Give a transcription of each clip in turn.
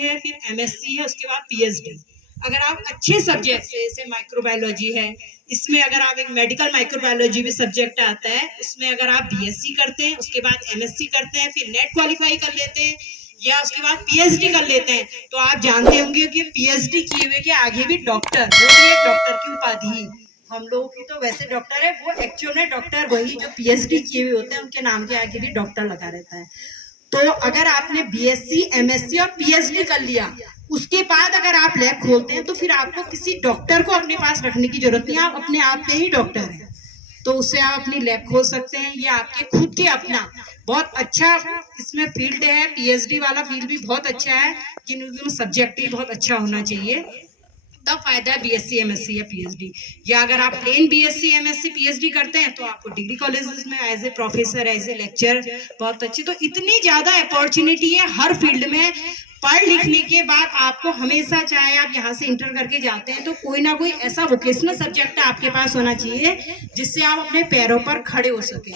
है, फिर एमएससी है, उसके बाद पीएचडी। अगर आप अच्छे सब्जेक्ट से, जैसे माइक्रोबायोलॉजी है, इसमें अगर आप एक मेडिकल माइक्रोबायोलॉजी भी सब्जेक्ट आता है, उसमें अगर आप बीएससी करते हैं, उसके बाद एमएससी करते हैं, फिर नेट क्वालिफाई कर लेते हैं या उसके बाद पीएचडी कर लेते हैं, तो आप जानते होंगे कि पीएचडी किए हुए के आगे भी डॉक्टर, वो भी एक डॉक्टर की उपाधि। हम लोगों की तो वैसे डॉक्टर है, वो एक्चुअल में डॉक्टर वही जो पीएचडी किए हुए होते हैं, उनके नाम के आगे भी डॉक्टर लगा रहता है। तो अगर आपने बीएससी, एमएससी और पीएचडी कर लिया, उसके बाद अगर आप लैब खोलते हैं, तो फिर आपको किसी डॉक्टर को अपने पास रखने की जरूरत नहीं, आप अपने आप पे ही डॉक्टर हैं। तो उससे आप अपनी लैब खोल सकते हैं। ये आपके खुद के अपना बहुत अच्छा इसमें फील्ड है। पीएचडी वाला फील्ड भी बहुत अच्छा है, लेकिन सब्जेक्ट भी बहुत अच्छा होना चाहिए, तब फायदा है बीएससी, एमएससी या पीएचडी। या अगर आप प्लेन बीएससी, एमएससी, पीएचडी करते हैं, तो आपको डिग्री कॉलेजेस में as a professor, as a lecture बहुत अच्छी, तो इतनी ज्यादा अपॉर्चुनिटी है हर फील्ड में। पढ़ लिखने के बाद आपको हमेशा, चाहे आप यहाँ से इंटर करके जाते हैं, तो कोई ना कोई ऐसा वोकेशनल सब्जेक्ट आपके पास होना चाहिए जिससे आप अपने पैरों पर खड़े हो सके।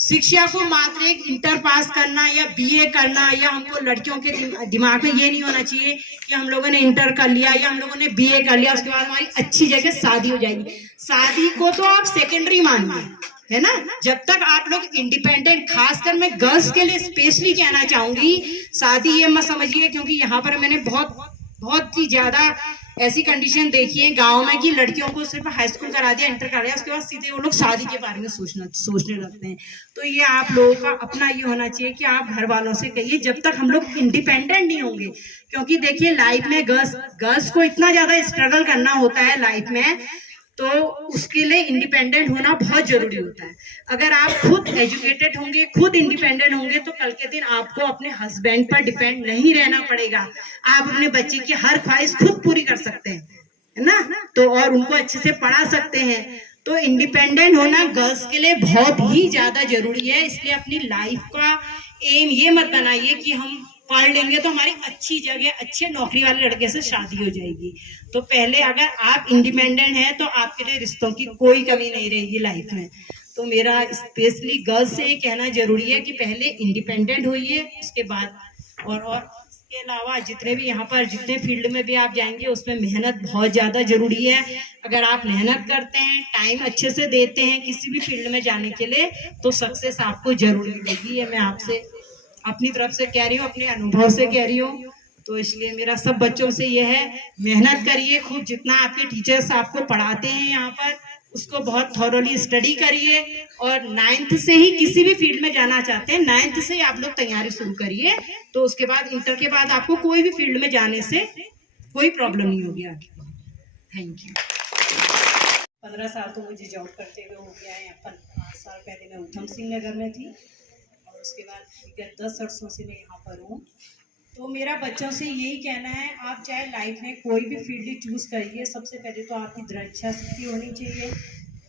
शिक्षा को मात्र एक इंटर पास करना या बीए करना, या हमको लड़कियों के दिमाग में ये नहीं होना चाहिए कि हम लोगों ने इंटर कर लिया या हम लोगों ने बीए कर लिया, उसके बाद हमारी अच्छी जगह शादी हो जाएगी। शादी को तो आप सेकेंडरी मानिए, है ना। जब तक आप लोग इंडिपेंडेंट, खासकर मैं गर्ल्स के लिए स्पेशली कहना चाहूंगी, शादी ये मत समझिए, क्योंकि यहाँ पर मैंने बहुत ही ज्यादा ऐसी कंडीशन देखी है गांव में कि लड़कियों को सिर्फ हाई स्कूल करा दिया, इंटर करा दिया, उसके बाद सीधे वो लोग शादी के बारे में सोचने लगते हैं। तो ये आप लोगों का अपना ये होना चाहिए कि आप घर वालों से कहिए, जब तक हम लोग इंडिपेंडेंट नहीं होंगे। क्योंकि देखिए, लाइफ में गर्ल्स को इतना ज्यादा स्ट्रगल करना होता है लाइफ में, तो उसके लिए इंडिपेंडेंट होना बहुत जरूरी होता है। अगर आप खुद एजुकेटेड होंगे, खुद इंडिपेंडेंट होंगे, तो कल के दिन आपको अपने हस्बैंड पर डिपेंड नहीं रहना पड़ेगा। आप अपने बच्चे की हर ख्वाहिश खुद पूरी कर सकते हैं, है ना। तो और उनको अच्छे से पढ़ा सकते हैं। तो इंडिपेंडेंट होना गर्ल्स के लिए बहुत ही ज्यादा जरूरी है। इसलिए अपनी लाइफ का एम ये मत बनाइए कि हम पढ़ लेंगे तो हमारी अच्छी जगह, अच्छे नौकरी वाले लड़के से शादी हो जाएगी। तो पहले अगर आप इंडिपेंडेंट हैं, तो आपके लिए रिश्तों की कोई कमी नहीं रहेगी लाइफ में। तो मेरा स्पेशली गर्ल्स से कहना जरूरी है कि पहले इंडिपेंडेंट होइए, उसके बाद और इसके अलावा जितने भी यहाँ पर जितने फील्ड में भी आप जाएंगे, उसमें मेहनत बहुत ज़्यादा जरूरी है। अगर आप मेहनत करते हैं, टाइम अच्छे से देते हैं किसी भी फील्ड में जाने के लिए, तो सक्सेस आपको जरूर मिलेगी। ये मैं आपसे अपनी तरफ से कह रही हूँ, अपने अनुभव से कह रही हूँ। तो इसलिए मेरा सब बच्चों से ये है, मेहनत करिए खूब। जितना आपके टीचर्स आपको पढ़ाते हैं यहाँ पर, उसको बहुत थॉरोली स्टडी करिए। और 9th से ही किसी भी फील्ड में जाना चाहते हैं, 9th से ही आप लोग तैयारी शुरू करिए। तो उसके बाद इंटर के बाद आपको कोई भी फील्ड में जाने से कोई प्रॉब्लम नहीं होगी आगे। Thank you. 15 साल तो मुझे जॉब करते हुए हो गया है। 5 साल पहले मैं उधम सिंह नगर में थी, और उसके बाद 10 वर्षों से मैं यहाँ पर हूँ। तो मेरा बच्चों से यही कहना है, आप चाहे लाइफ में कोई भी फील्ड चूज करिए, सबसे पहले तो आपकी दृढ़ इच्छा शक्ति होनी चाहिए।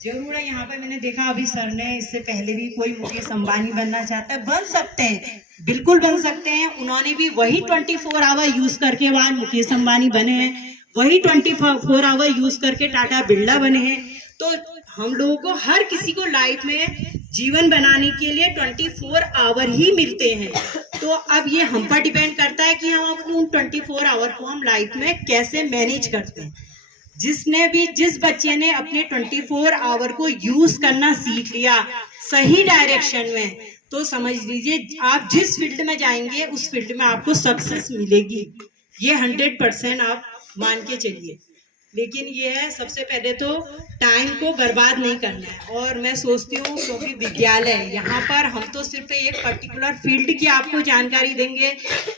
जरूर है, यहाँ पर मैंने देखा अभी सर ने, इससे पहले भी कोई मुकेश अंबानी बनना चाहता है, बन सकते हैं, बिल्कुल बन सकते हैं। उन्होंने भी वही 24 आवर यूज करके बाद मुकेश अंबानी बने हैं, वही 24 आवर यूज करके टाटा बिरला बने हैं। तो हम लोगों को, हर किसी को लाइफ में जीवन बनाने के लिए 24 आवर ही मिलते हैं। तो अब ये हम पर डिपेंड करता है कि हम अपने उन 24 आवर को हम लाइफ में कैसे मैनेज करते हैं। जिस बच्चे ने अपने 24 आवर को यूज करना सीख लिया सही डायरेक्शन में, तो समझ लीजिए आप जिस फील्ड में जाएंगे उस फील्ड में आपको सक्सेस मिलेगी। ये 100% आप मान के चलिए। लेकिन ये है, सबसे पहले तो टाइम को बर्बाद नहीं करना है। और मैं सोचती हूँ, क्योंकि विद्यालय यहाँ पर हम तो सिर्फ एक पर्टिकुलर फील्ड की आपको जानकारी देंगे,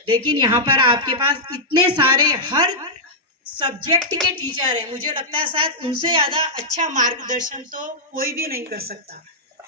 लेकिन यहाँ पर आपके पास इतने सारे हर सब्जेक्ट के टीचर हैं। मुझे लगता है शायद उनसे ज़्यादा अच्छा मार्गदर्शन तो कोई भी नहीं कर सकता,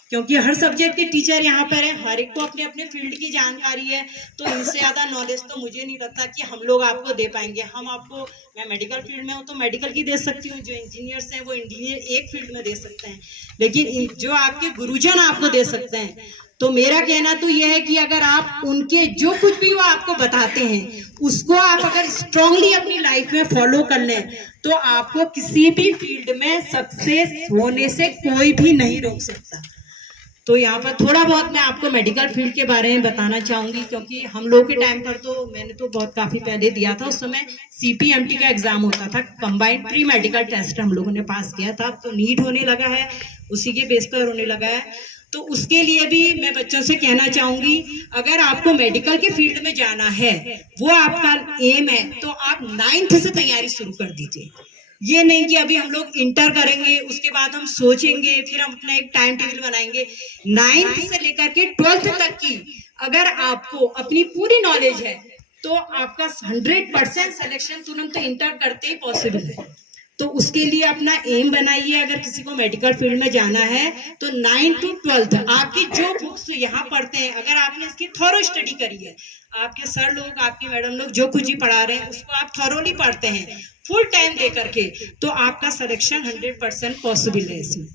क्योंकि हर सब्जेक्ट के टीचर यहाँ पर हैं, हर एक को अपने अपने फील्ड की जानकारी है। तो इनसे ज़्यादा नॉलेज तो मुझे नहीं लगता कि हम लोग आपको दे पाएंगे। हम आपको, मैं मेडिकल फील्ड में हूँ तो मेडिकल की दे सकती हूँ, जो इंजीनियर्स हैं वो इंजीनियर एक फील्ड में दे सकते हैं, लेकिन जो आपके गुरुजन आपको दे सकते हैं। तो मेरा कहना तो यह है कि अगर आप उनके जो कुछ भी वो आपको बताते हैं, उसको आप अगर स्ट्रांगली अपनी लाइफ में फॉलो कर लें, तो आपको किसी भी फील्ड में सक्सेस होने से कोई भी नहीं रोक सकता। तो यहाँ पर थोड़ा बहुत मैं आपको मेडिकल फील्ड के बारे में बताना चाहूंगी, क्योंकि हम लोग के टाइम पर तो मैंने तो बहुत काफी पहले दिया था। उस समय CPMT का एग्जाम होता था, कंबाइंड प्री मेडिकल टेस्ट हम लोगों ने पास किया था। तो नीट होने लगा है, उसी के बेस पर होने लगा है। तो उसके लिए भी मैं बच्चों से कहना चाहूंगी, अगर आपको मेडिकल के फील्ड में जाना है, वो आपका एम है, तो आप 9th से तैयारी शुरू कर दीजिए। ये नहीं कि अभी हम लोग इंटर करेंगे उसके बाद हम सोचेंगे, फिर हम अपना एक टाइम टेबल बनाएंगे। 9th से लेकर के 12th तक की अगर आपको अपनी पूरी नॉलेज है, तो आपका 100% सिलेक्शन तुरंत इंटर करते ही पॉसिबल है। तो उसके लिए अपना एम बनाइए। अगर किसी को मेडिकल फील्ड में जाना है तो 9th to 12th आपकी जो बुक्स यहाँ पढ़ते हैं, अगर आपने इसकी थॉरो स्टडी करी है, आपके सर लोग, आपकी मैडम लोग जो कुछ ही पढ़ा रहे हैं उसको आप थॉरोली पढ़ते हैं फुल टाइम दे करके, तो आपका सिलेक्शन 100% पॉसिबल है इसमें।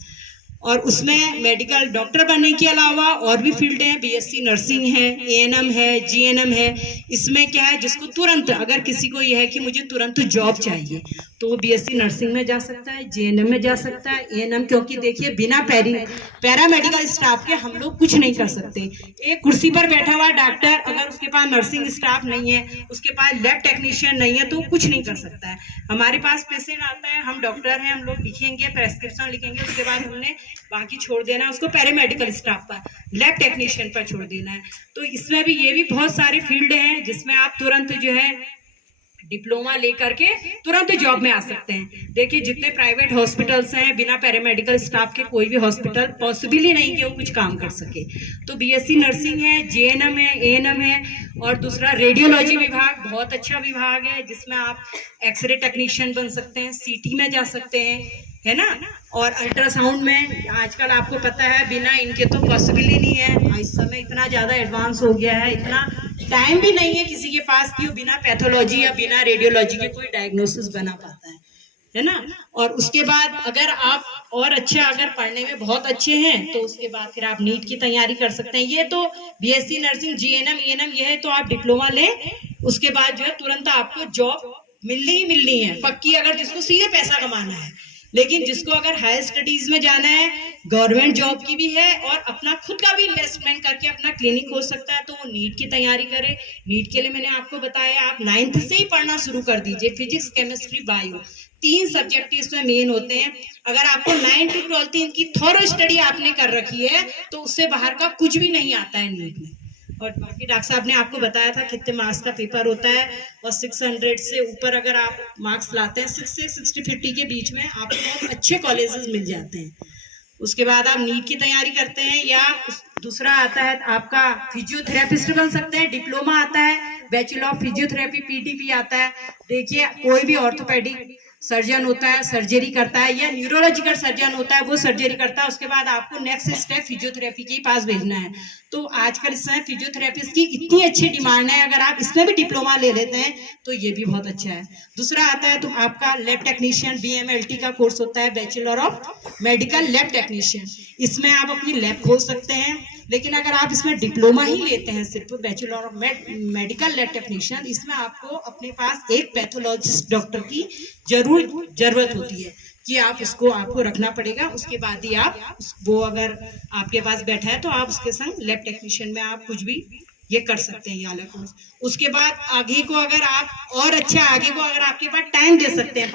और उसमें मेडिकल डॉक्टर बनने के अलावा और भी फील्ड हैं, BSc नर्सिंग है, ANM है, GNM है। इसमें क्या है, जिसको तुरंत, अगर किसी को यह है कि मुझे तुरंत जॉब चाहिए, तो वो BSc नर्सिंग में जा सकता है, GNM में जा सकता है, ANM, क्योंकि देखिए बिना पैरामेडिकल स्टाफ के हम लोग कुछ नहीं कर सकते। एक कुर्सी पर बैठा हुआ डॉक्टर, अगर उसके पास नर्सिंग स्टाफ नहीं है, उसके पास लैब टेक्नीशियन नहीं है, तो कुछ नहीं कर सकता है। हमारे पास पेशेंट आता है, हम डॉक्टर हैं, हम लोग लिखेंगे, प्रेस्क्रिप्शन लिखेंगे, उसके बाद हमने बाकी छोड़ देना है उसको पैरामेडिकल स्टाफ पर, लैब टेक्नीशियन पर छोड़ देना है। तो इसमें भी ये भी बहुत सारे फील्ड हैं जिसमें आप तुरंत जो है डिप्लोमा लेकर के तुरंत जॉब में आ सकते हैं। देखिए जितने प्राइवेट हॉस्पिटल्स हैं, बिना पैरामेडिकल स्टाफ के कोई भी हॉस्पिटल पॉसिबल ही नहीं कि वो कुछ काम कर सके। तो BSc नर्सिंग है, GNM है, ANM है, और दूसरा रेडियोलॉजी विभाग बहुत अच्छा विभाग है, जिसमें आप एक्सरे टेक्नीशियन बन सकते हैं, CT में जा सकते हैं, है ना। और अल्ट्रासाउंड में आजकल आपको पता है बिना इनके तो पॉसिबल ही नहीं है। इस समय इतना ज़्यादा एडवांस हो गया है, इतना टाइम भी नहीं है किसी के पास कि वो बिना पैथोलॉजी या बिना रेडियोलॉजी के कोई डायग्नोसिस बना पाता है ना। और उसके बाद अगर आप और अच्छा, अगर पढ़ने में बहुत अच्छे हैं, तो उसके बाद फिर आप नीट की तैयारी कर सकते हैं। ये तो BSc नर्सिंग, GNM, ANM ये है, तो आप डिप्लोमा लें, उसके बाद जो है तुरंत आपको जॉब मिलनी है पक्की, अगर जिसको सीधे पैसा कमाना है। लेकिन जिसको अगर हायर स्टडीज में जाना है, गवर्नमेंट जॉब की भी है और अपना खुद का भी इन्वेस्टमेंट करके अपना क्लिनिक हो सकता है, तो वो नीट की तैयारी करे। नीट के लिए मैंने आपको बताया, आप 9th से ही पढ़ना शुरू कर दीजिए। फिजिक्स, केमिस्ट्री, बायो 3 सब्जेक्ट इसमें मेन होते हैं। अगर आपको 9th to 12th की थॉरो स्टडी आपने कर रखी है, तो उससे बाहर का कुछ भी नहीं आता है नीट में। और बाकी डॉक्टर साहब ने आपको बताया था कितने मार्क्स का पेपर होता है, और 600 से ऊपर अगर आप मार्क्स लाते हैं, 6 से 60-50 के बीच में, आपको बहुत अच्छे कॉलेजेस मिल जाते हैं। उसके बाद आप नीट की तैयारी करते हैं, या दूसरा आता है आपका फिजियोथेरेपिस्ट बन सकते हैं, डिप्लोमा आता है, बैचलर ऑफ फिजियोथेरेपी PTP आता है। देखिए कोई भी ऑर्थोपेडिक सर्जन होता है, सर्जरी करता है, या न्यूरोलॉजिकल सर्जन होता है, वो सर्जरी करता है। उसके बाद आपको नेक्स्ट स्टेप फिजियोथेरेपी के पास भेजना है। तो आजकल इस समय फिजियोथेरेपिस्ट की इतनी अच्छी डिमांड है, अगर आप इसमें भी डिप्लोमा ले लेते हैं तो ये भी बहुत अच्छा है। दूसरा आता है तो आपका लैब टेक्नीशियन, BMLT का कोर्स होता है, bachelor of medical lab technician. इसमें आप अपनी लैब खोल सकते हैं। लेकिन अगर आप इसमें डिप्लोमा ही लेते हैं, सिर्फ bachelor of medical lab technician, इसमें आपको अपने पास एक पैथोलॉजिस्ट डॉक्टर की जरूरत होती है कि आपको रखना पड़ेगा। उसके बाद ही आप वो अगर आपके पास बैठा है, तो आप उसके संग लैब टेक्नीशियन में आप कुछ भी ये कर सकते हैं, ये वाला कोर्स। उसके बाद आगे को अगर आप और अच्छा, आगे को अगर आपके पास टाइम दे सकते हैं